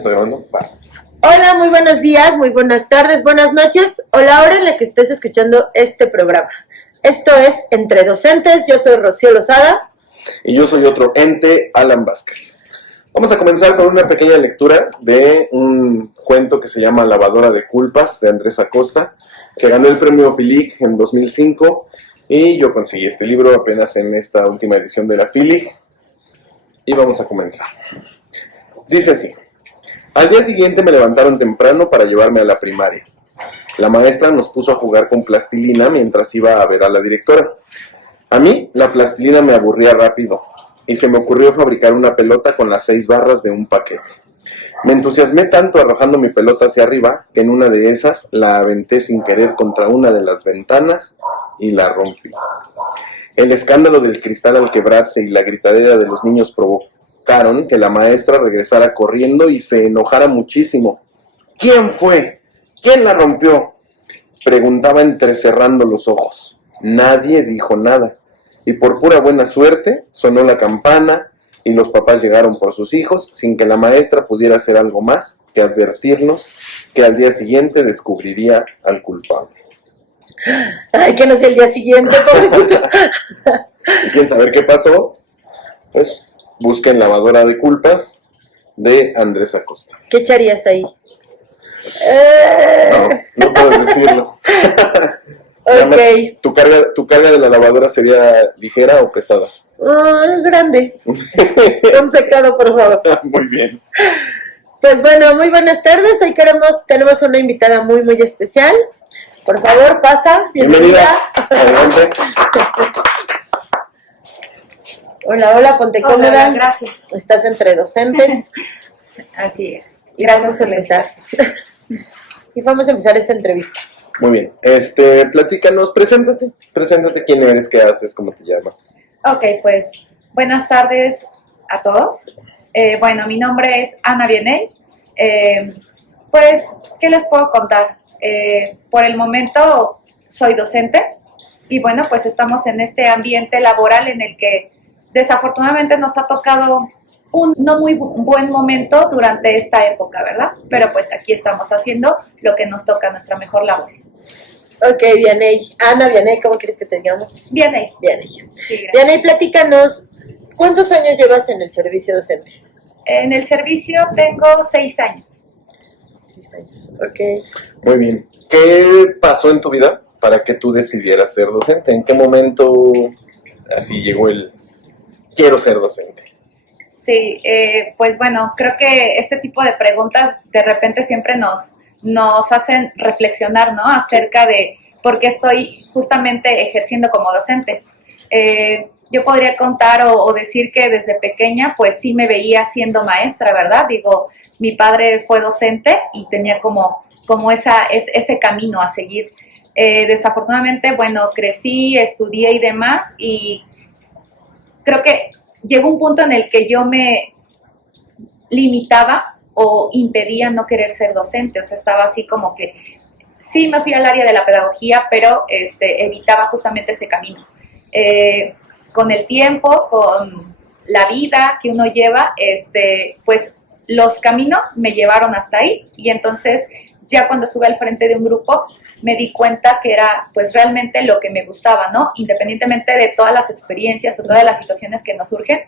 está grabando? Va. Hola, muy buenos días, muy buenas tardes, buenas noches o la hora en la que estés escuchando este programa. Esto es Entre Docentes, yo soy Rocío Lozada. Y yo soy otro ente, Alan Vázquez. Vamos a comenzar con una pequeña lectura de un cuento que se llama Lavadora de Culpas, de Andrés Acosta, que ganó el premio FILIG en 2005, y yo conseguí este libro apenas en esta última edición de la FILIG, y vamos a comenzar. Dice así: al día siguiente me levantaron temprano para llevarme a la primaria. La maestra nos puso a jugar con plastilina mientras iba a ver a la directora. A mí, la plastilina me aburría rápido, y se me ocurrió fabricar una pelota con las 6 barras de un paquete. Me entusiasmé tanto arrojando mi pelota hacia arriba, que en una de esas la aventé sin querer contra una de las ventanas y la rompí. El escándalo del cristal al quebrarse y la gritadera de los niños provocaron que la maestra regresara corriendo y se enojara muchísimo. ¿Quién fue? ¿Quién la rompió?, preguntaba entrecerrando los ojos. Nadie dijo nada, y por pura buena suerte sonó la campana y los papás llegaron por sus hijos sin que la maestra pudiera hacer algo más que advertirnos que al día siguiente descubriría al culpable. Ay, que no sea el día siguiente, pobrecito. Si quieren saber qué pasó, pues busquen Lavadora de Culpas de Andrés Acosta. ¿Qué echarías ahí? No puedo decirlo. Además, Ok. ¿tu carga de la lavadora sería ligera o pesada? Grande. Un secado, por favor. Muy bien. Pues bueno, muy buenas tardes. Hoy tenemos una invitada muy, muy especial. Por favor, pasa. Bienvenida. Adelante. Hola, ponte cómoda. Hola, gracias. Estás entre docentes. Así es. Y vamos a empezar. Y vamos a empezar esta entrevista. Muy bien. Platícanos, preséntate quién eres, qué haces, cómo te llamas. Ok, pues buenas tardes a todos. Bueno, mi nombre es Ana Vianey. Pues, ¿qué les puedo contar? Por el momento soy docente y bueno, pues estamos en este ambiente laboral en el que desafortunadamente nos ha tocado un no muy buen momento durante esta época, ¿verdad? Pero pues aquí estamos haciendo lo que nos toca, nuestra mejor labor. Ok, Vianey. Ana Vianey, ¿cómo quieres que te digamos? Vianey. Vianey. Sí, gracias. Vianey, platícanos, ¿cuántos años llevas en el servicio docente? En el servicio tengo 6 años. 6 años, ok. Muy bien. ¿Qué pasó en tu vida para que tú decidieras ser docente? ¿En qué momento así llegó el quiero ser docente? Sí, pues bueno, creo que este tipo de preguntas de repente siempre nos hacen reflexionar, ¿no? Acerca de por qué estoy justamente ejerciendo como docente. Yo podría contar o decir que desde pequeña, pues sí me veía siendo maestra, ¿verdad? Digo, mi padre fue docente y tenía como ese camino a seguir. Desafortunadamente, bueno, crecí, estudié y demás, y creo que llegó un punto en el que yo me limitaba o impedía no querer ser docente. O sea, estaba así como que sí me fui al área de la pedagogía, pero evitaba justamente ese camino. Con el tiempo, con la vida que uno lleva, pues los caminos me llevaron hasta ahí, y entonces ya cuando estuve al frente de un grupo me di cuenta que era pues realmente lo que me gustaba, ¿no? Independientemente de todas las experiencias o todas las situaciones que nos surgen,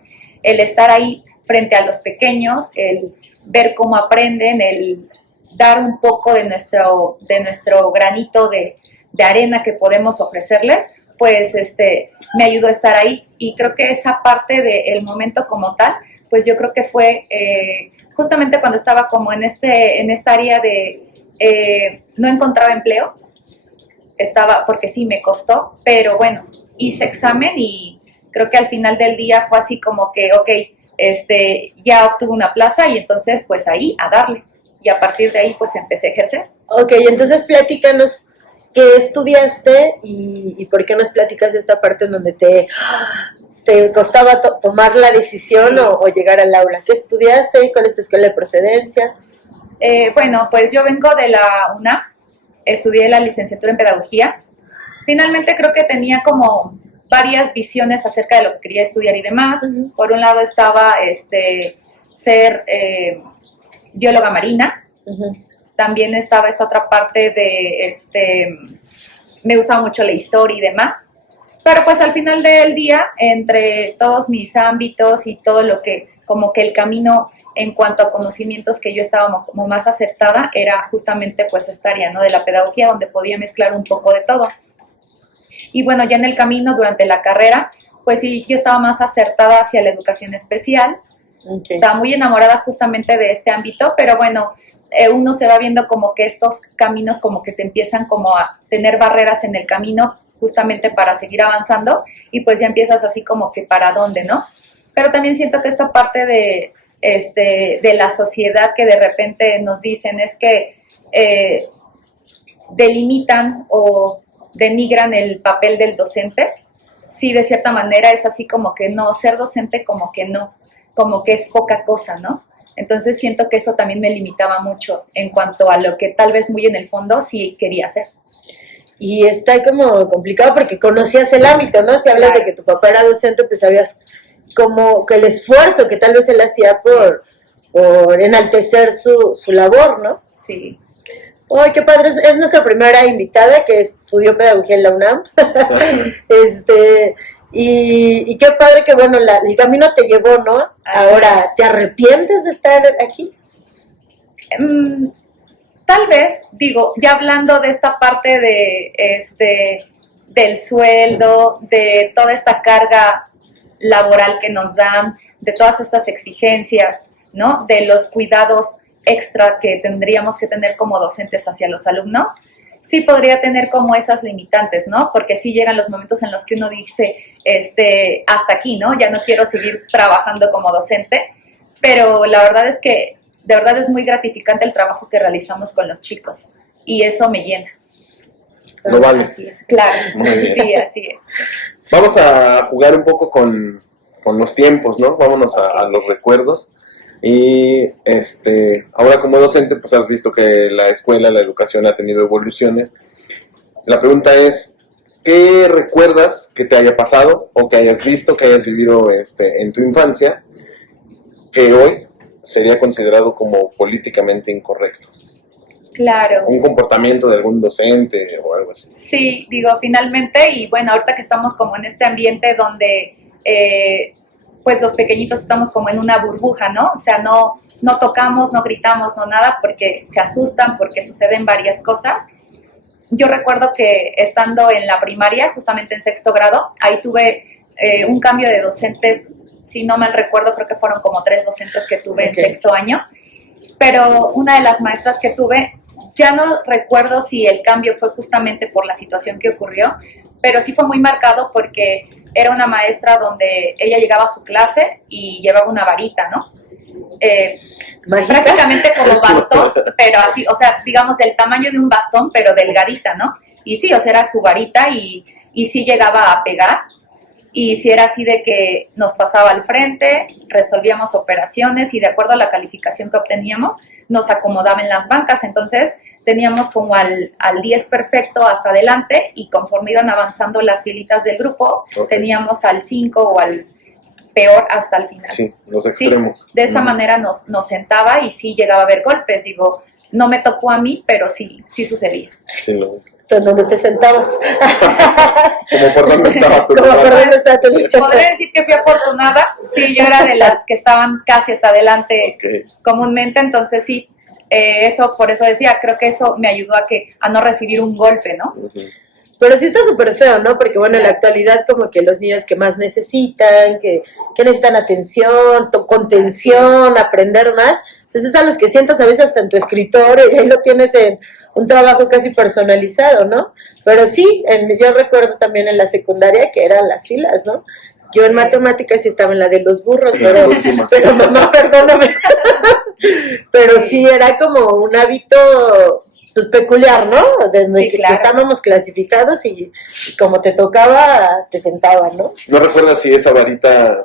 el estar ahí frente a los pequeños, el ver cómo aprenden, el dar un poco de nuestro granito de arena que podemos ofrecerles, pues me ayudó a estar ahí. Y creo que esa parte del momento como tal, pues yo creo que fue justamente cuando estaba como en esta área de no encontraba empleo. Porque sí me costó, pero bueno, hice examen y creo que al final del día fue así como que, ok, ya obtuve una plaza, y entonces pues ahí a darle, y a partir de ahí pues empecé a ejercer. Ok, entonces platícanos qué estudiaste y por qué nos platicas de esta parte en donde te costaba tomar la decisión, sí, o llegar al aula. ¿Qué estudiaste? ¿Cuál es tu escuela de procedencia? Bueno, pues yo vengo de la UNAM. Estudié la licenciatura en pedagogía. Finalmente creo que tenía como varias visiones acerca de lo que quería estudiar y demás. Uh-huh. Por un lado estaba ser bióloga marina. Ujú. También estaba esta otra parte de, me gustaba mucho la historia y demás. Pero pues al final del día, entre todos mis ámbitos y todo lo que, como que el camino en cuanto a conocimientos que yo estaba como más aceptada, era justamente pues esta área, ¿no? De la pedagogía, donde podía mezclar un poco de todo. Y bueno, ya en el camino, durante la carrera, pues sí, yo estaba más acertada hacia la educación especial. Okay. Estaba muy enamorada justamente de este ámbito, pero bueno, uno se va viendo como que estos caminos como que te empiezan como a tener barreras en el camino justamente para seguir avanzando y pues ya empiezas así como que para dónde, ¿no? Pero también siento que esta parte de la sociedad que de repente nos dicen es que delimitan o denigran el papel del docente, sí, de cierta manera es así como que no, ser docente como que no, como que es poca cosa, ¿no? Entonces siento que eso también me limitaba mucho en cuanto a lo que tal vez muy en el fondo sí quería hacer. Y está como complicado porque conocías el ámbito, ¿no? Si hablas Claro. de que tu papá era docente, pues sabías como que el esfuerzo que tal vez él hacía por enaltecer su labor, ¿no? Sí. ¡Ay, qué padre! Es nuestra primera invitada que estudió pedagogía en la UNAM. Y qué padre que, bueno, el camino te llevó, ¿no? Así Ahora, es. ¿te arrepientes de estar aquí? Tal vez, digo, ya hablando de esta parte de del sueldo, de toda esta carga laboral que nos dan, de todas estas exigencias, ¿no? De los cuidados extra que tendríamos que tener como docentes hacia los alumnos, sí podría tener como esas limitantes, ¿no? Porque sí llegan los momentos en los que uno dice, hasta aquí, ¿no? Ya no quiero seguir trabajando como docente, pero la verdad es que de verdad es muy gratificante el trabajo que realizamos con los chicos y eso me llena. Lo vale. Así es, claro. Muy bien. Sí, así es. Vamos a jugar un poco con los tiempos, ¿no? Vámonos a los recuerdos. Y ahora como docente, pues has visto que la escuela, la educación ha tenido evoluciones. La pregunta es, ¿qué recuerdas que te haya pasado o que hayas visto, que hayas vivido en tu infancia, que hoy sería considerado como políticamente incorrecto? Claro. Un comportamiento de algún docente o algo así. Sí, digo, finalmente, y bueno, ahorita que estamos como en este ambiente donde pues los pequeñitos estamos como en una burbuja, ¿no? O sea, no tocamos, no gritamos, no nada, porque se asustan, porque suceden varias cosas. Yo recuerdo que estando en la primaria, justamente en 6º grado, ahí tuve un cambio de docentes, si no mal recuerdo, creo que fueron como 3 docentes que tuve en 6º año, pero una de las maestras que tuve, ya no recuerdo si el cambio fue justamente por la situación que ocurrió, pero sí fue muy marcado porque era una maestra donde ella llegaba a su clase y llevaba una varita, ¿no? Prácticamente como bastón, pero así, o sea, digamos del tamaño de un bastón, pero delgadita, ¿no? Y sí, o sea, era su varita y sí llegaba a pegar. Y si era así de que nos pasaba al frente, resolvíamos operaciones y de acuerdo a la calificación que obteníamos, nos acomodaba en las bancas. Entonces teníamos como al 10 perfecto hasta adelante y conforme iban avanzando las filitas del grupo, teníamos al 5 o al peor hasta el final. Sí, los extremos. Sí, de esa manera nos sentaba y sí llegaba a haber golpes. Digo, no me tocó a mí, pero sí sucedía. Sí, lo ves. ¿En dónde te sentabas? Como por dónde estaba tu Como por lugar. dónde está tu Podría decir que fui afortunada. Sí, yo era de las que estaban casi hasta adelante comúnmente, entonces sí, por eso decía, creo que eso me ayudó a no recibir un golpe, ¿no? Pero sí está súper feo, ¿no? Porque bueno, en la actualidad como que los niños que más necesitan, que necesitan atención, contención, aprender más, pues es a los que sientas a veces hasta en tu escritorio y ahí lo tienes en un trabajo casi personalizado, ¿no? Pero sí, yo recuerdo también en la secundaria que eran las filas, ¿no? Yo en matemáticas sí estaba en la de los burros, pero mamá, perdóname. Pero sí, era como un hábito pues, peculiar, ¿no? Desde que estábamos clasificados y como te tocaba, te sentaban, ¿no? ¿No recuerdas si esa varita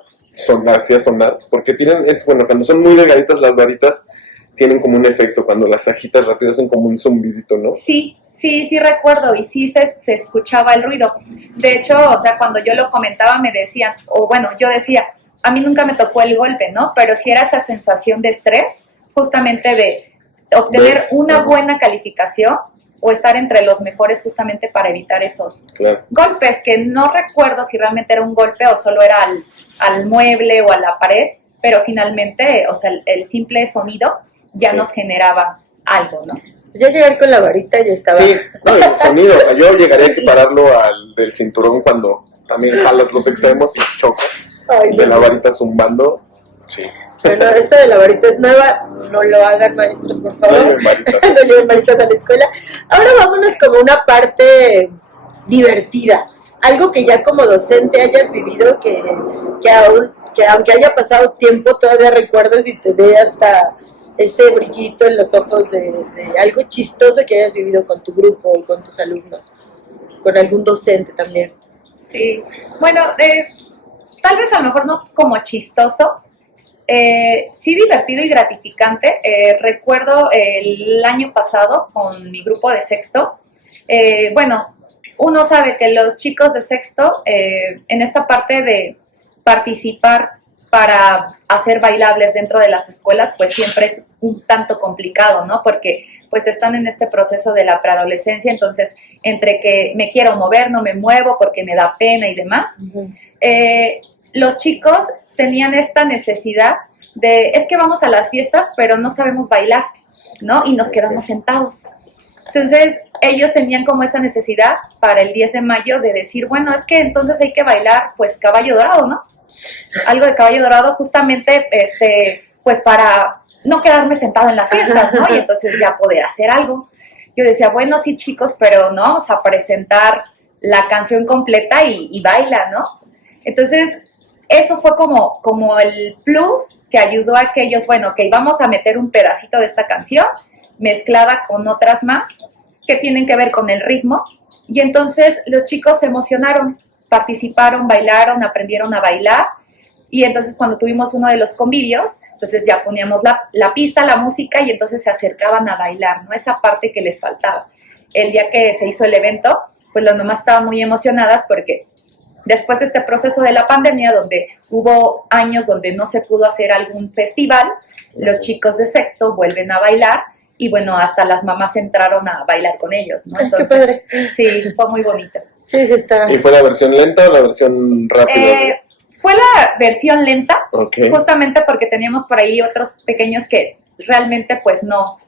hacía sonar? Porque cuando son muy delgaditas las varitas, tienen como un efecto, cuando las agitas rápido hacen como un zumbidito, ¿no? Sí recuerdo y sí se escuchaba el ruido. De hecho, o sea, cuando yo lo comentaba me decían, o bueno, yo decía, a mí nunca me tocó el golpe, ¿no? Pero sí era esa sensación de estrés justamente de obtener una buena calificación o estar entre los mejores justamente para evitar esos golpes, que no recuerdo si realmente era un golpe o solo era al mueble o a la pared, pero finalmente, o sea, el simple sonido ya nos generaba algo, ¿no? Ya llegar con la varita ya estaba. Sí, no, el sonido, o sea, yo llegaría a equipararlo al del cinturón cuando también jalas los extremos y choca. Ay, de la varita zumbando. Sí. Bueno, esta de la varita es nueva, no lo hagan, maestros, por favor. No lleven varitas. No lleven varitas a la escuela. Ahora vámonos como una parte divertida, algo que ya como docente hayas vivido, que aunque haya pasado tiempo, todavía recuerdas y te dé hasta ese brillito en los ojos de algo chistoso que hayas vivido con tu grupo y con tus alumnos, con algún docente también. Sí, bueno, tal vez a lo mejor no como chistoso, sí divertido y gratificante. Recuerdo el año pasado con mi grupo de sexto, bueno, uno sabe que los chicos de sexto, en esta parte de participar para hacer bailables dentro de las escuelas, pues siempre es un tanto complicado, ¿no? Porque pues están en este proceso de la preadolescencia, entonces entre que me quiero mover, no me muevo porque me da pena y demás, los chicos tenían esta necesidad de, es que vamos a las fiestas, pero no sabemos bailar, ¿no? Y nos quedamos sentados. Entonces, ellos tenían como esa necesidad para el 10 de mayo de decir, bueno, es que entonces hay que bailar, pues, caballo dorado, ¿no? Algo de caballo dorado justamente, pues, para no quedarme sentado en las fiestas, ¿no? Y entonces ya poder hacer algo. Yo decía, bueno, sí, chicos, pero no, vamos a presentar la canción completa y baila, ¿no? Entonces, eso fue como el plus que ayudó a que ellos, bueno, que íbamos a meter un pedacito de esta canción mezclada con otras más que tienen que ver con el ritmo. Y entonces los chicos se emocionaron, participaron, bailaron, aprendieron a bailar. Y entonces cuando tuvimos uno de los convivios, entonces ya poníamos la pista, la música y entonces se acercaban a bailar, ¿no? Esa parte que les faltaba. El día que se hizo el evento, pues las mamás estaban muy emocionadas porque después de este proceso de la pandemia, donde hubo años donde no se pudo hacer algún festival, los chicos de sexto vuelven a bailar y bueno, hasta las mamás entraron a bailar con ellos, ¿no? Entonces, qué padre. Sí, fue muy bonito. Sí, sí está. ¿Y fue la versión lenta o la versión rápida? Fue la versión lenta, Okay. Justamente porque teníamos por ahí otros pequeños que realmente pues no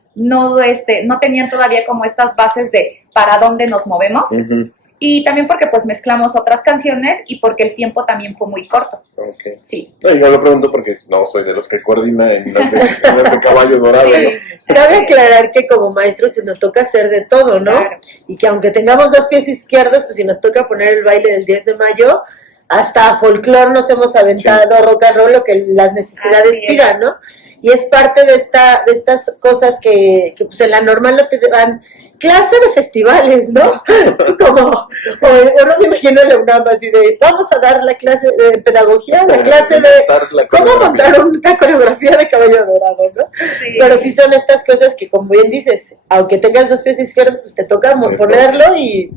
tenían todavía como estas bases de para dónde nos movemos. Uh-huh. Y también porque pues mezclamos otras canciones y porque el tiempo también fue muy corto. Okay. Sí. No, yo lo pregunto porque no soy de los que coordina en las de caballo dorado. Sí. ¿No? Cabe aclarar que como maestros pues nos toca hacer de todo, ¿no? Claro. Y que aunque tengamos dos pies izquierdos, pues si nos toca poner el baile del 10 de mayo, hasta folclore nos hemos aventado, sí. Rock and roll, lo que las necesidades pidan, ¿no? Y es parte de estas cosas que pues en la normal no te dan clase de festivales, ¿no? Como, o no me imagino la UNAM así de, vamos a dar la clase de pedagogía, la clase de cómo montar una coreografía de caballo dorado, ¿no? Sí. Pero sí son estas cosas que, como bien dices, aunque tengas dos pies izquierdos, pues te toca ponerlo y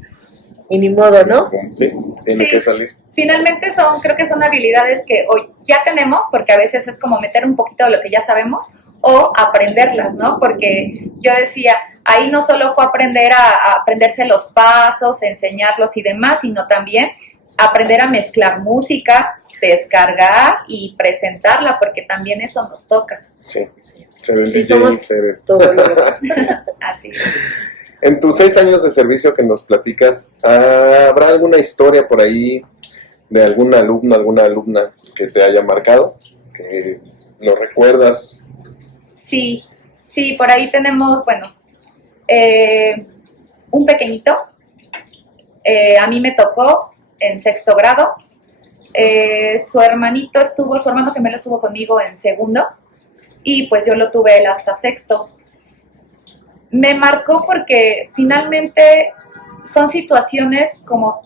ni modo, ¿no? Sí, tiene que salir. Finalmente creo que son habilidades que hoy ya tenemos, porque a veces es como meter un poquito de lo que ya sabemos o aprenderlas, ¿no? Porque yo decía, ahí no solo fue aprender a aprenderse los pasos, enseñarlos y demás, sino también aprender a mezclar música, descargar y presentarla, porque también eso nos toca. Sí, se ven sí, somos todos los... Así es. En tus 6 años de servicio que nos platicas, ¿habrá alguna historia por ahí de algún alumno, alguna alumna que te haya marcado? ¿Que lo recuerdas? Sí, por ahí tenemos, bueno, un pequeñito. A mí me tocó en 6º grado. Su hermano gemelo estuvo conmigo en 2º y pues yo lo tuve él hasta 6º. Me marcó porque finalmente son situaciones como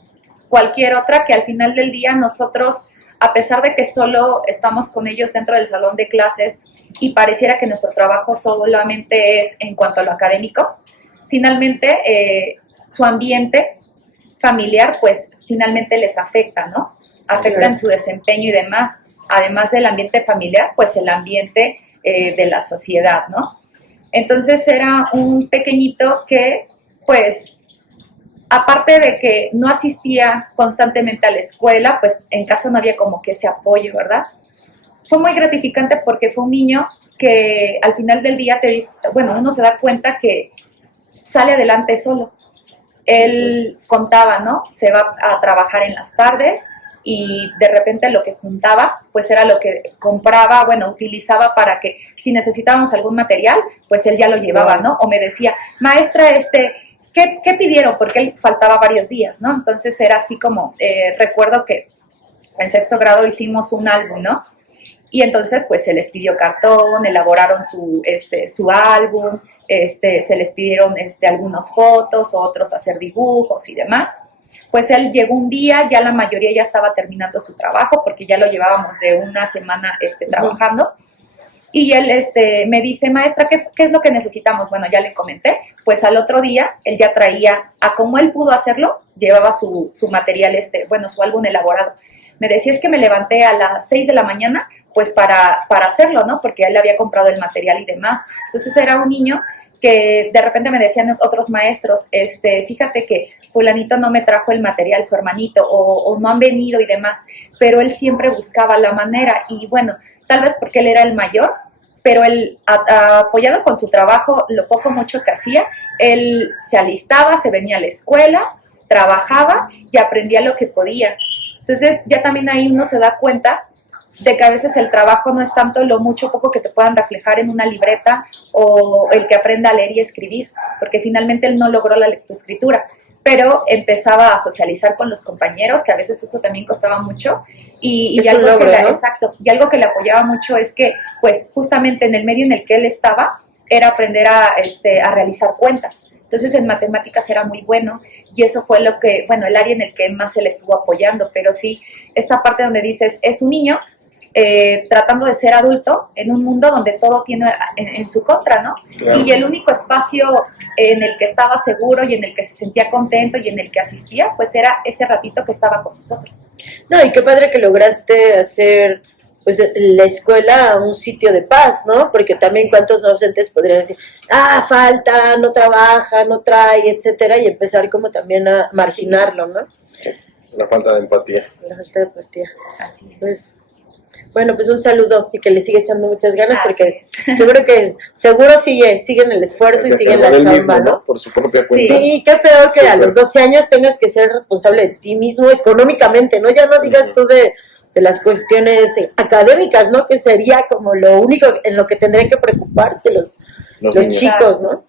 cualquier otra que al final del día nosotros, a pesar de que solo estamos con ellos dentro del salón de clases y pareciera que nuestro trabajo solamente es en cuanto a lo académico, finalmente su ambiente familiar pues finalmente les afecta, ¿no? Afecta en su desempeño y demás. Además del ambiente familiar, pues el ambiente de la sociedad, ¿no? Entonces era un pequeñito que, pues, aparte de que no asistía constantemente a la escuela, pues en casa no había como que ese apoyo, ¿verdad? Fue muy gratificante porque fue un niño que al final del día uno se da cuenta que sale adelante solo. Él contaba, ¿no? Se va a trabajar en las tardes y de repente lo que juntaba, pues era lo que compraba, bueno, utilizaba para que si necesitábamos algún material, pues él ya lo llevaba, ¿no? O me decía, maestra, ¿qué pidieron? Porque él faltaba varios días, ¿no? Entonces era así como, recuerdo que en sexto grado hicimos un álbum, ¿no? Y entonces, pues, se les pidió cartón, elaboraron su álbum, se les pidieron algunas fotos, otros hacer dibujos y demás. Pues él llegó un día, ya la mayoría ya estaba terminando su trabajo, porque ya lo llevábamos de una semana trabajando. Y él me dice, maestra, ¿qué es lo que necesitamos? Bueno, ya le comenté. Pues al otro día, él ya traía, como él pudo hacerlo, llevaba su material, su álbum elaborado. Me decía, es que me levanté a las 6 de la mañana, pues para hacerlo, ¿no? Porque él le había comprado el material y demás. Entonces era un niño que de repente me decían otros maestros, fíjate que fulanito no me trajo el material, su hermanito, o no han venido y demás, pero él siempre buscaba la manera y bueno, tal vez porque él era el mayor, pero él, apoyado con su trabajo, lo poco mucho que hacía, él se alistaba, se venía a la escuela, trabajaba y aprendía lo que podía. Entonces ya también ahí uno se da cuenta de que a veces el trabajo no es tanto lo mucho o poco que te puedan reflejar en una libreta o el que aprenda a leer y escribir, porque finalmente él no logró la lectoescritura, pero empezaba a socializar con los compañeros, que a veces eso también costaba mucho, y algo logro, ¿no? Exacto, y algo que le apoyaba mucho es que, pues, justamente en el medio en el que él estaba, era aprender a realizar cuentas. Entonces, en matemáticas era muy bueno, y eso fue el área en el que más se le estuvo apoyando, pero sí, esta parte donde dices, es un niño, tratando de ser adulto en un mundo donde todo tiene en su contra, ¿no? Claro. Y el único espacio en el que estaba seguro y en el que se sentía contento y en el que asistía, pues era ese ratito que estaba con nosotros. No, y qué padre que lograste hacer pues la escuela un sitio de paz, ¿no? Porque también cuántos docentes podrían decir, falta, no trabaja, no trae, etcétera, y empezar como también a marginarlo, ¿no? La falta de empatía. La falta de empatía. Así es. Pues, bueno, pues un saludo y que le sigue echando muchas ganas. Así porque es. yo creo que seguro siguen el esfuerzo y siguen la chamba, mismo, ¿no? Por su propia cuenta. Sí, qué feo que a los 12 años tengas que ser responsable de ti mismo económicamente, ¿no? Ya no digas tú de las cuestiones académicas, ¿no? Que sería como lo único en lo que tendrían que preocuparse los chicos, ¿no?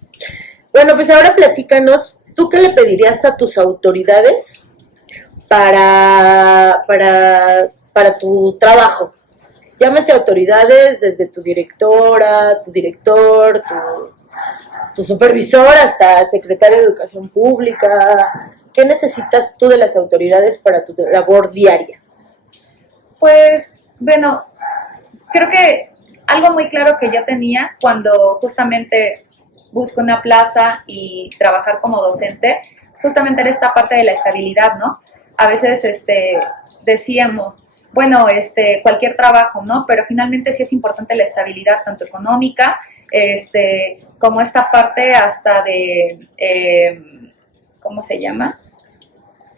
Bueno, pues ahora platícanos, ¿tú qué le pedirías a tus autoridades para tu trabajo? Llámese autoridades desde tu directora, tu director, tu supervisor hasta secretaria de Educación Pública. ¿Qué necesitas tú de las autoridades para tu labor diaria? Pues, bueno, creo que algo muy claro que yo tenía cuando justamente busco una plaza y trabajar como docente, justamente era esta parte de la estabilidad, ¿no? A veces decíamos, bueno, cualquier trabajo, ¿no? Pero finalmente sí es importante la estabilidad, tanto económica, como esta parte hasta de, ¿cómo se llama?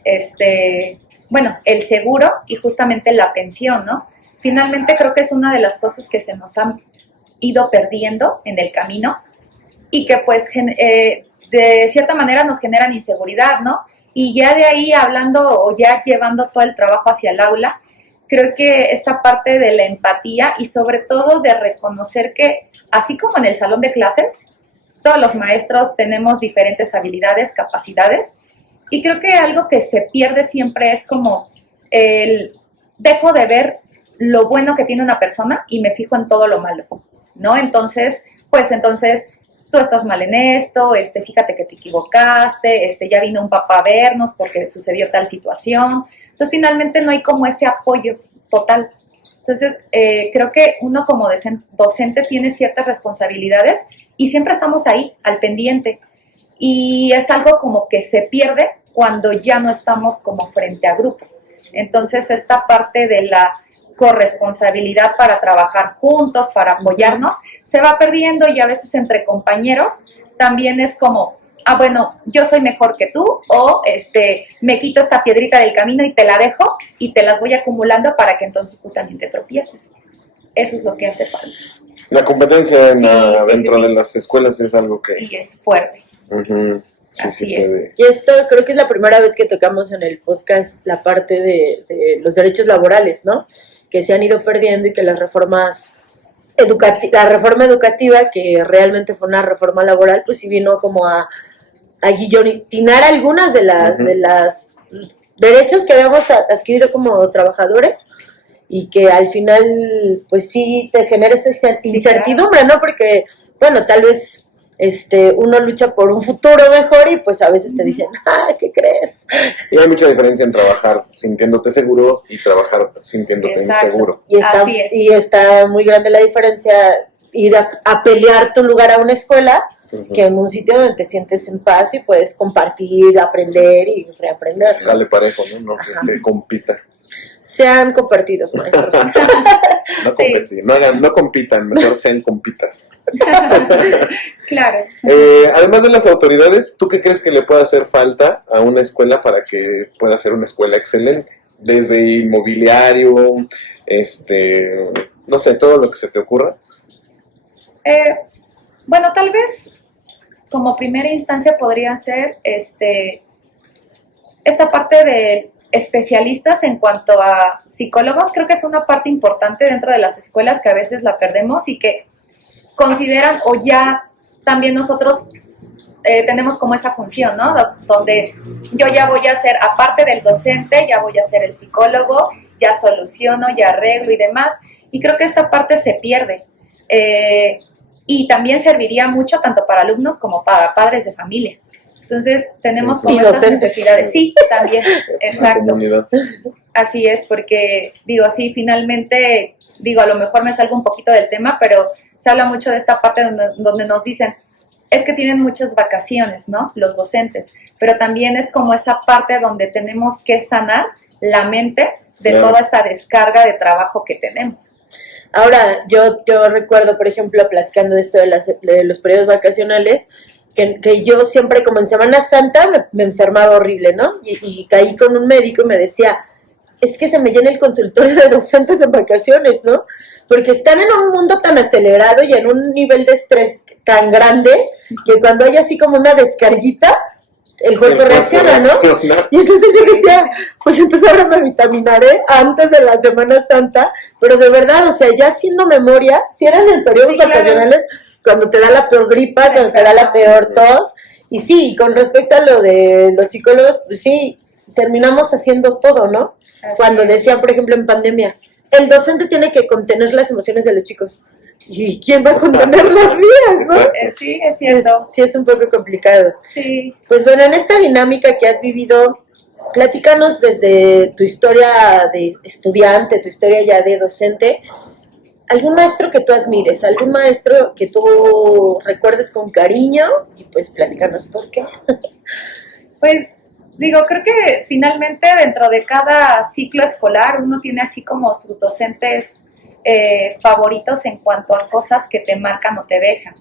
El seguro y justamente la pensión, ¿no? Finalmente creo que es una de las cosas que se nos han ido perdiendo en el camino y que pues de cierta manera nos generan inseguridad, ¿no? Y ya de ahí hablando o ya llevando todo el trabajo hacia el aula, creo que esta parte de la empatía y sobre todo de reconocer que así como en el salón de clases, todos los maestros tenemos diferentes habilidades, capacidades, y creo que algo que se pierde siempre es como dejo de ver lo bueno que tiene una persona y me fijo en todo lo malo, ¿no? Entonces tú estás mal en esto, fíjate que te equivocaste, ya vino un papá a vernos porque sucedió tal situación. Entonces, finalmente no hay como ese apoyo total. Entonces, creo que uno como docente tiene ciertas responsabilidades y siempre estamos ahí, al pendiente. Y es algo como que se pierde cuando ya no estamos como frente a grupo. Entonces, esta parte de la corresponsabilidad para trabajar juntos, para apoyarnos, se va perdiendo y a veces entre compañeros también es como, bueno, yo soy mejor que tú o me quito esta piedrita del camino y te la dejo y te las voy acumulando para que entonces tú también te tropieces. Eso es lo que hace falta. La competencia dentro de las escuelas es algo que... Y es fuerte. Uh-huh. Así es. Y esto creo que es la primera vez que tocamos en el podcast la parte de los derechos laborales, ¿no? Que se han ido perdiendo y que las reformas la reforma educativa, que realmente fue una reforma laboral, pues sí vino como a guillotinar algunas de las derechos que habíamos adquirido como trabajadores y que al final pues sí te genera esa incertidumbre, ¿no? Porque, bueno, tal vez uno lucha por un futuro mejor y pues a veces te dicen, ¿qué crees? Y hay mucha diferencia en trabajar sintiéndote seguro y trabajar sintiéndote inseguro. Y está muy grande la diferencia ir a pelear tu lugar a una escuela que en un sitio donde te sientes en paz y puedes compartir, aprender y reaprender. Se jale parejo, ¿no? Que se compita. Sean compartidos, maestros. No competir, no compitan, mejor sean compitas. Claro. Además de las autoridades, ¿tú qué crees que le puede hacer falta a una escuela para que pueda ser una escuela excelente? Desde inmobiliario, no sé, todo lo que se te ocurra. Bueno, tal vez como primera instancia podría ser esta parte de especialistas en cuanto a psicólogos. Creo que es una parte importante dentro de las escuelas que a veces la perdemos y que consideran o ya también nosotros tenemos como esa función, ¿no? Donde yo ya voy a ser, aparte del docente, ya voy a ser el psicólogo, ya soluciono, ya arreglo y demás. Y creo que esta parte se pierde. Y también serviría mucho tanto para alumnos como para padres de familia. Entonces, tenemos como estas necesidades. Sí, también, exacto. Así es, porque, sí, finalmente, a lo mejor me salgo un poquito del tema, pero se habla mucho de esta parte donde nos dicen, es que tienen muchas vacaciones, ¿no? Los docentes, pero también es como esa parte donde tenemos que sanar la mente de toda esta descarga de trabajo que tenemos. Ahora, yo recuerdo, por ejemplo, platicando de esto de los periodos vacacionales, que yo siempre, como en Semana Santa, me enfermaba horrible, ¿no? Y caí con un médico y me decía, es que se me llena el consultorio de docentes en vacaciones, ¿no? Porque están en un mundo tan acelerado y en un nivel de estrés tan grande que cuando hay así como una descarguita, el cuerpo reacciona, ¿no? Y entonces yo decía, pues entonces ahora me vitaminaré antes de la Semana Santa, pero de verdad, o sea, ya haciendo memoria, si eran en periodos vacacionales, cuando te da la peor gripa, cuando te da la peor tos, y sí, con respecto a lo de los psicólogos, pues sí, terminamos haciendo todo, ¿no? Cuando decían, por ejemplo, en pandemia, el docente tiene que contener las emociones de los chicos. ¿Y quién va a contener las mías, no? Sí, es cierto. Sí, es un poco complicado. Sí. Pues bueno, en esta dinámica que has vivido, platícanos desde tu historia de estudiante, tu historia ya de docente, algún maestro que tú admires, algún maestro que tú recuerdes con cariño, y pues platícanos por qué. Pues creo que finalmente dentro de cada ciclo escolar uno tiene así como sus docentes favoritos en cuanto a cosas que te marcan o te dejan.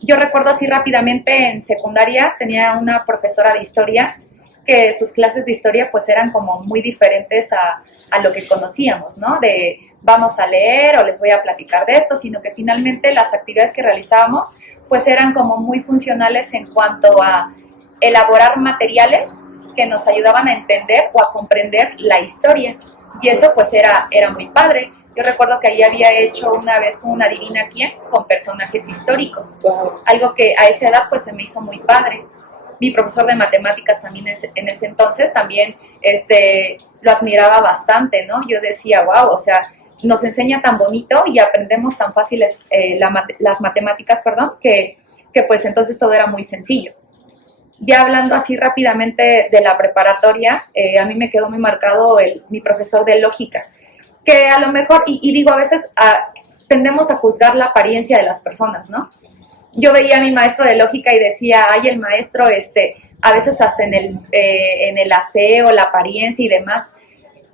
Yo recuerdo así rápidamente en secundaria tenía una profesora de historia que sus clases de historia pues eran como muy diferentes a lo que conocíamos, ¿no? De vamos a leer o les voy a platicar de esto, sino que finalmente las actividades que realizábamos pues eran como muy funcionales en cuanto a elaborar materiales que nos ayudaban a entender o a comprender la historia. Y eso pues era muy padre. Yo recuerdo que ahí había hecho una vez un adivina quién con personajes históricos. Wow. Algo que a esa edad pues se me hizo muy padre. Mi profesor de matemáticas también en ese entonces también lo admiraba bastante, ¿no? Yo decía, wow, o sea, nos enseña tan bonito y aprendemos tan fáciles las matemáticas, que pues entonces todo era muy sencillo. Ya hablando así rápidamente de la preparatoria, a mí me quedó muy marcado mi profesor de lógica, que a lo mejor, y a veces tendemos a juzgar la apariencia de las personas, ¿no? Yo veía a mi maestro de lógica y decía, ay, el maestro, a veces hasta en el aseo, la apariencia y demás.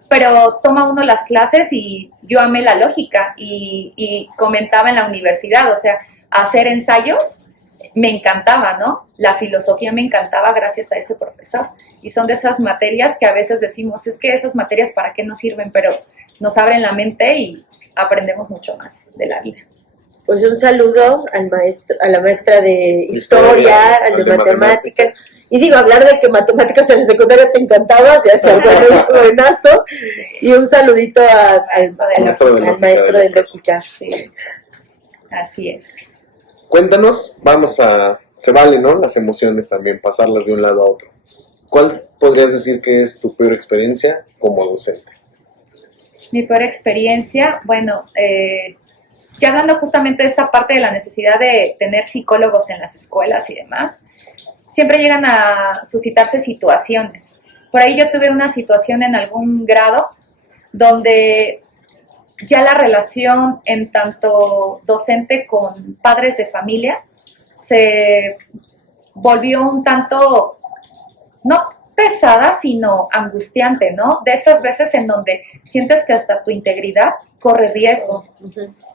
pero toma uno las clases y yo amé la lógica y comentaba en la universidad, o sea, hacer ensayos me encantaba, ¿no? La filosofía me encantaba gracias a ese profesor. Y son de esas materias que a veces decimos, es que esas materias para qué nos sirven, pero nos abren la mente y aprendemos mucho más de la vida. Pues un saludo al maestro, a la maestra de historia, al de matemáticas. Y digo, hablar de que matemáticas en la secundaria te encantaba, se hace algo muy buenazo. Y un saludito al maestro de lógica. Sí, así es. Cuéntanos, se vale, ¿no? Las emociones también, pasarlas de un lado a otro. ¿Cuál podrías decir que es tu peor experiencia como docente? Mi peor experiencia, bueno, ya hablando justamente de esta parte de la necesidad de tener psicólogos en las escuelas y demás, siempre llegan a suscitarse situaciones. Por ahí yo tuve una situación en algún grado donde ya la relación en tanto docente con padres de familia se volvió un tanto, no pesada, sino angustiante, ¿no? De esas veces en donde sientes que hasta tu integridad corre riesgo.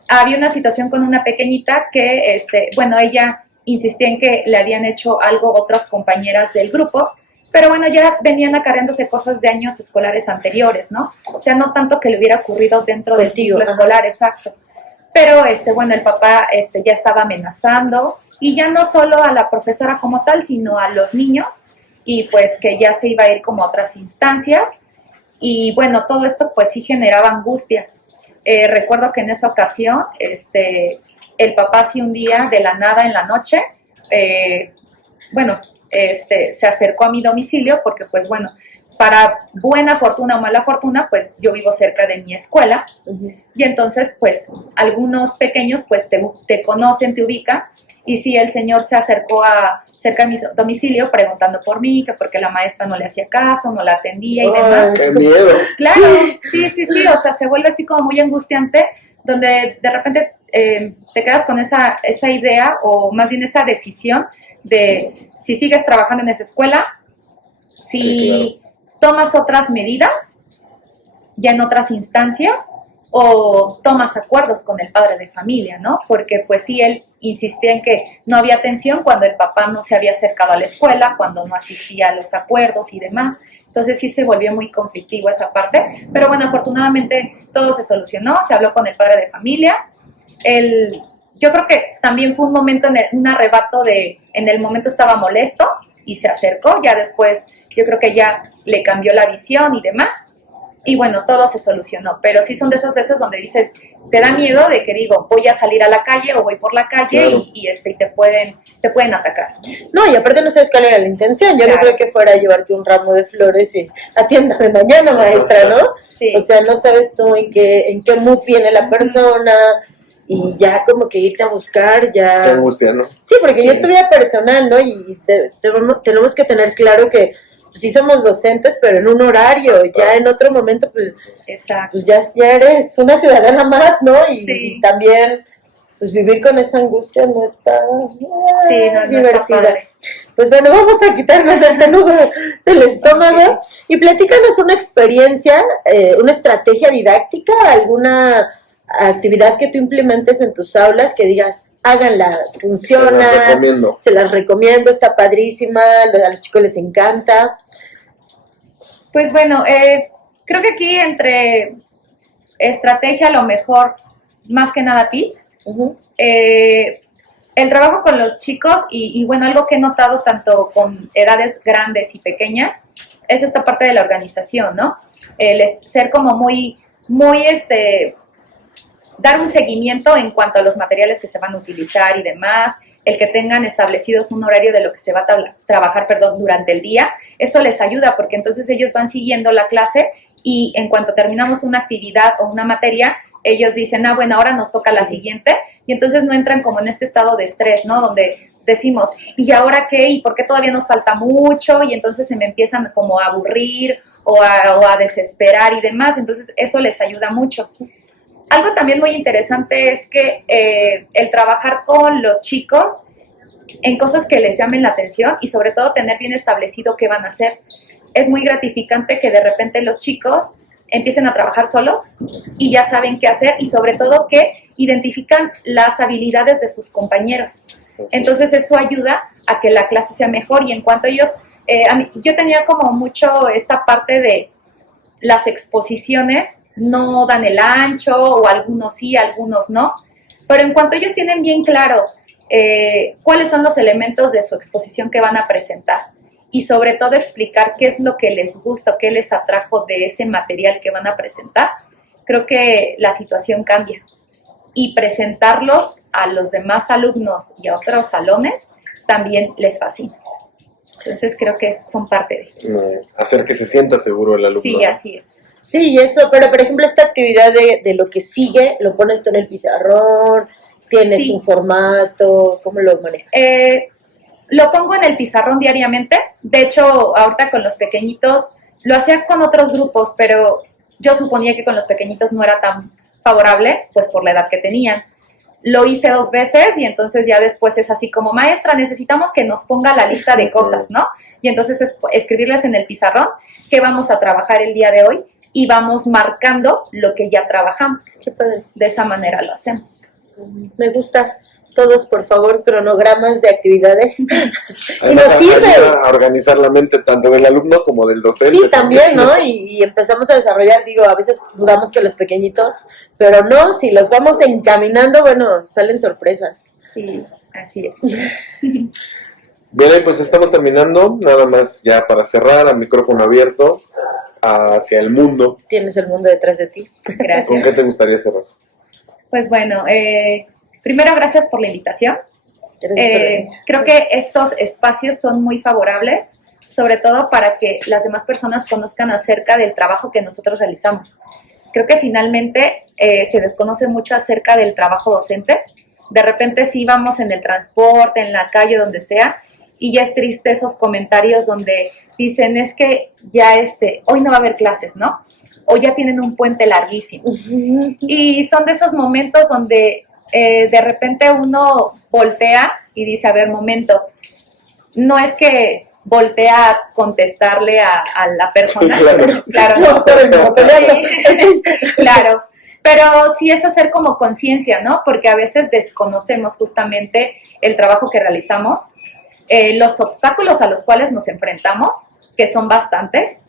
Había una situación con una pequeñita que, ella insistía en que le habían hecho algo otras compañeras del grupo, pero bueno, ya venían acarreándose cosas de años escolares anteriores, ¿no? O sea, no tanto que le hubiera ocurrido dentro del ciclo escolar, exacto. Pero, el papá, ya estaba amenazando, y ya no solo a la profesora como tal, sino a los niños, y pues que ya se iba a ir como a otras instancias, y bueno, todo esto pues sí generaba angustia. Recuerdo que en esa ocasión, el papá sí un día de la nada en la noche, se acercó a mi domicilio porque pues bueno, para buena fortuna o mala fortuna, pues yo vivo cerca de mi escuela, y entonces pues algunos pequeños pues te conocen, te ubican, y sí, el señor se acercó cerca de mi domicilio preguntando por mí, que porque la maestra no le hacía caso, no la atendía y demás. ¡Qué miedo! Claro, sí, o sea, se vuelve así como muy angustiante, donde de repente te quedas con esa idea, o más bien esa decisión de si sigues trabajando en esa escuela, si sí, claro, tomas otras medidas ya en otras instancias, o tomas acuerdos con el padre de familia, ¿no? Porque pues sí, él insistía en que no había atención cuando el papá no se había acercado a la escuela, cuando no asistía a los acuerdos y demás. Entonces sí se volvió muy conflictivo esa parte, pero bueno, afortunadamente todo se solucionó, se habló con el padre de familia. Yo creo que también fue un momento, un arrebato en el momento estaba molesto y se acercó, ya después yo creo que ya le cambió la visión y demás. Y bueno, todo se solucionó, pero sí son de esas veces donde dices, te da miedo de que digo, voy a salir a la calle o voy por la calle, claro, y te pueden atacar. No, y aparte no sabes cuál era la intención, yo claro, no creo que fuera a llevarte un ramo de flores y atiéndame mañana, maestra, ¿no? Sí. O sea, no sabes tú en qué mood viene la persona, y ya como que irte a buscar, ya... Qué angustia, ¿no? Sí, porque ya es tu vida personal, ¿no? Y tenemos que tener claro que sí somos docentes, pero en un horario, ya en otro momento, pues, pues ya eres una ciudadana más, ¿no? Y también, pues vivir con esa angustia no está divertida. Pues bueno, vamos a quitarnos este nudo del estómago y platícanos una experiencia, una estrategia didáctica, alguna actividad que tú implementes en tus aulas que digas, háganla, funciona, se las recomiendo, está padrísima, a los chicos les encanta. Pues bueno, creo que aquí entre estrategia, a lo mejor, más que nada tips, el trabajo con los chicos y bueno, algo que he notado tanto con edades grandes y pequeñas, es esta parte de la organización, ¿no? El ser como muy dar un seguimiento en cuanto a los materiales que se van a utilizar y demás, el que tengan establecidos un horario de lo que se va a trabajar durante el día, eso les ayuda porque entonces ellos van siguiendo la clase y en cuanto terminamos una actividad o una materia, ellos dicen, bueno, ahora nos toca la siguiente, y entonces no entran como en este estado de estrés, ¿no? Donde decimos, ¿y ahora qué? ¿Y por qué todavía nos falta mucho? Y entonces se me empiezan como a aburrir o a desesperar y demás, entonces eso les ayuda mucho. Algo también muy interesante es que el trabajar con los chicos en cosas que les llamen la atención y sobre todo tener bien establecido qué van a hacer. Es muy gratificante que de repente los chicos empiecen a trabajar solos y ya saben qué hacer y sobre todo que identifican las habilidades de sus compañeros. Entonces eso ayuda a que la clase sea mejor y en cuanto ellos, yo tenía como mucho esta parte de las exposiciones no dan el ancho o algunos sí, algunos no, pero en cuanto ellos tienen bien claro cuáles son los elementos de su exposición que van a presentar y sobre todo explicar qué es lo que les gusta, qué les atrajo de ese material que van a presentar, creo que la situación cambia. Y presentarlos a los demás alumnos y a otros salones también les fascina. Entonces creo que son parte de... Hacer que se sienta seguro el alumno. Sí, así es. Sí, eso, pero por ejemplo esta actividad de lo que sigue, ¿lo pones tú en el pizarrón? ¿Tienes Sí. un formato? ¿Cómo lo manejas? Lo pongo en el pizarrón diariamente. De hecho, ahorita con los pequeñitos, lo hacía con otros grupos, pero yo suponía que con los pequeñitos no era tan favorable, pues por la edad que tenían. Lo hice 2 veces y entonces ya después es así como, maestra, necesitamos que nos ponga la lista de cosas, ¿no? Y entonces es escribirles en el pizarrón qué vamos a trabajar el día de hoy y vamos marcando lo que ya trabajamos. Qué padre. De esa manera lo hacemos. Me gusta. Todos, por favor, cronogramas de actividades. Y Además, nos sirve. ayuda a organizar la mente tanto del alumno como del docente. Sí, también, ¿no? Y empezamos a desarrollar, digo, a veces dudamos que los pequeñitos, pero no, si los vamos encaminando, bueno, salen sorpresas. Sí, así es. Bien, pues estamos terminando, nada más ya para cerrar, a micrófono abierto hacia el mundo. Tienes el mundo detrás de ti. ¿Con Gracias. qué te gustaría cerrar? Pues bueno, primero gracias por la invitación. Creo que estos espacios son muy favorables, sobre todo para que las demás personas conozcan acerca del trabajo que nosotros realizamos. Creo que finalmente se desconoce mucho acerca del trabajo docente. De repente sí vamos en el transporte, en la calle, donde sea, y ya es triste esos comentarios donde dicen, es que ya hoy no va a haber clases, ¿no? O ya tienen un puente larguísimo. Y son de esos momentos donde de repente uno voltea y dice, a ver, momento, no es que voltea a contestarle a la persona. Sí, claro. Claro, No, no. Sí, claro. Pero sí es hacer como conciencia, ¿no? Porque a veces desconocemos justamente el trabajo que realizamos, los obstáculos a los cuales nos enfrentamos, que son bastantes,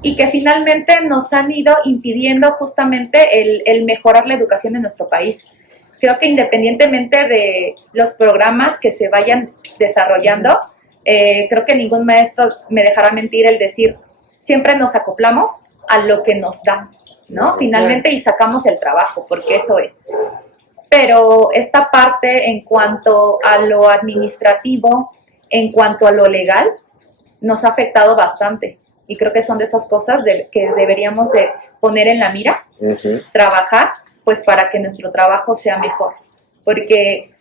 y que finalmente nos han ido impidiendo justamente el mejorar la educación en nuestro país. Creo que independientemente de los programas que se vayan desarrollando, creo que ningún maestro me dejará mentir el decir, siempre nos acoplamos a lo que nos dan, ¿no? Finalmente, y sacamos el trabajo, porque eso es. Pero esta parte en cuanto a lo administrativo, en cuanto a lo legal, nos ha afectado bastante. Y creo que son de esas cosas que deberíamos de poner en la mira, trabajar, pues para que nuestro trabajo sea mejor. Porque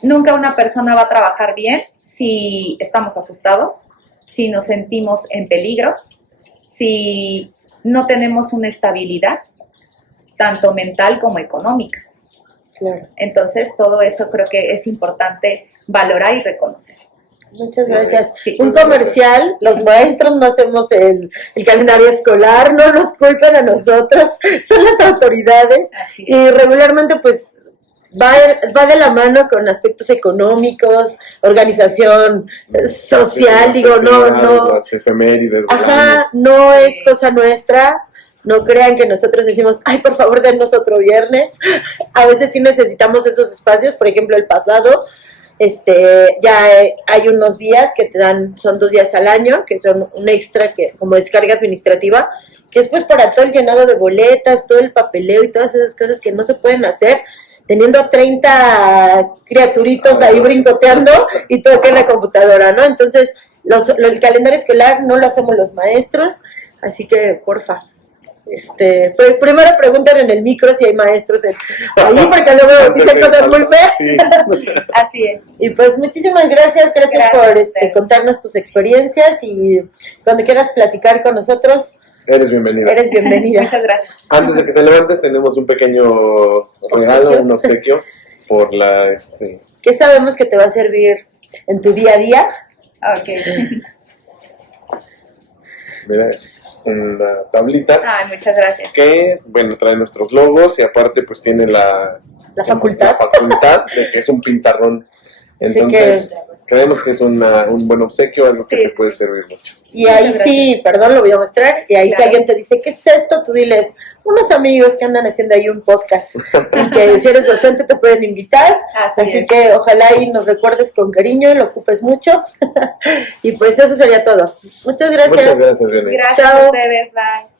nunca una persona va a trabajar bien si estamos asustados, si nos sentimos en peligro, si no tenemos una estabilidad, tanto mental como económica. Claro. Entonces, todo eso creo que es importante valorar y reconocer. Muchas gracias. Sí. Un comercial, los maestros no hacemos el calendario escolar, no nos culpan a nosotros, son las autoridades. Así Y es. regularmente pues va de la mano con aspectos económicos, organización social, digo, no. Las efemérides del año. Ajá, no es cosa nuestra. No crean que nosotros decimos, ay, por favor, denos otro viernes. A veces sí necesitamos esos espacios. Por ejemplo, el pasado, ya hay unos días que te dan, son 2 días al año, que son un extra que como descarga administrativa, que es pues para todo el llenado de boletas, todo el papeleo y todas esas cosas que no se pueden hacer teniendo 30 criaturitos ahí brincoteando y todo que en la computadora, ¿no? Entonces, el calendario escolar no lo hacemos los maestros, así que, porfa. Pues primero pregunten en el micro si hay maestros ahí, porque luego dicen cosas muy feas. Sí. Así es. Y pues muchísimas gracias Gracias por a ustedes. contarnos tus experiencias y cuando quieras platicar con nosotros, Eres bienvenida. eres bienvenida. Muchas gracias. Antes de que te levantes, tenemos un pequeño regalo, un obsequio por la... ¿Qué sabemos que te va a servir en tu día a día? Ok. Mira, es en la tablita, Ay, muchas gracias. que, bueno, trae nuestros logos y aparte pues tiene la facultad de que es un pintarrón. Entonces, creemos que es un buen obsequio, algo que Sí, te puede sí. servir mucho. Y ahí Muchas sí, perdón, lo voy a mostrar. Y ahí si Claro. alguien te dice, ¿qué es esto? Tú diles, unos amigos que andan haciendo ahí un podcast. Y que si eres docente te pueden invitar. Así es. que ojalá y nos recuerdes con cariño y lo ocupes mucho. Y pues eso sería todo. Muchas gracias. Muchas gracias, René. Gracias Chao. a ustedes. Bye.